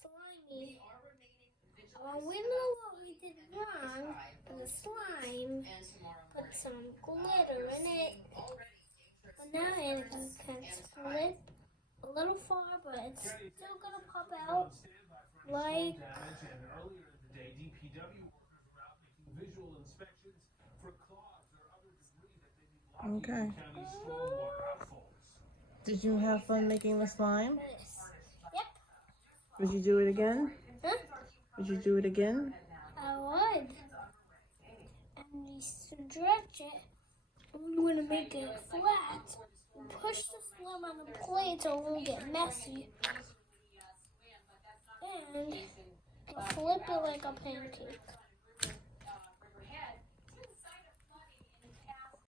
slimy. We know what we did wrong for the slime. Put some glitter in it. And now it can split a little far, but it's still gonna pop out like. Okay. Did you have fun making the slime? Yep. Would you do it again? Huh? Would you do it again? I would. And you stretch it. We want to make it flat. Push the slime on the plate so it won't get messy. And flip it like a pancake.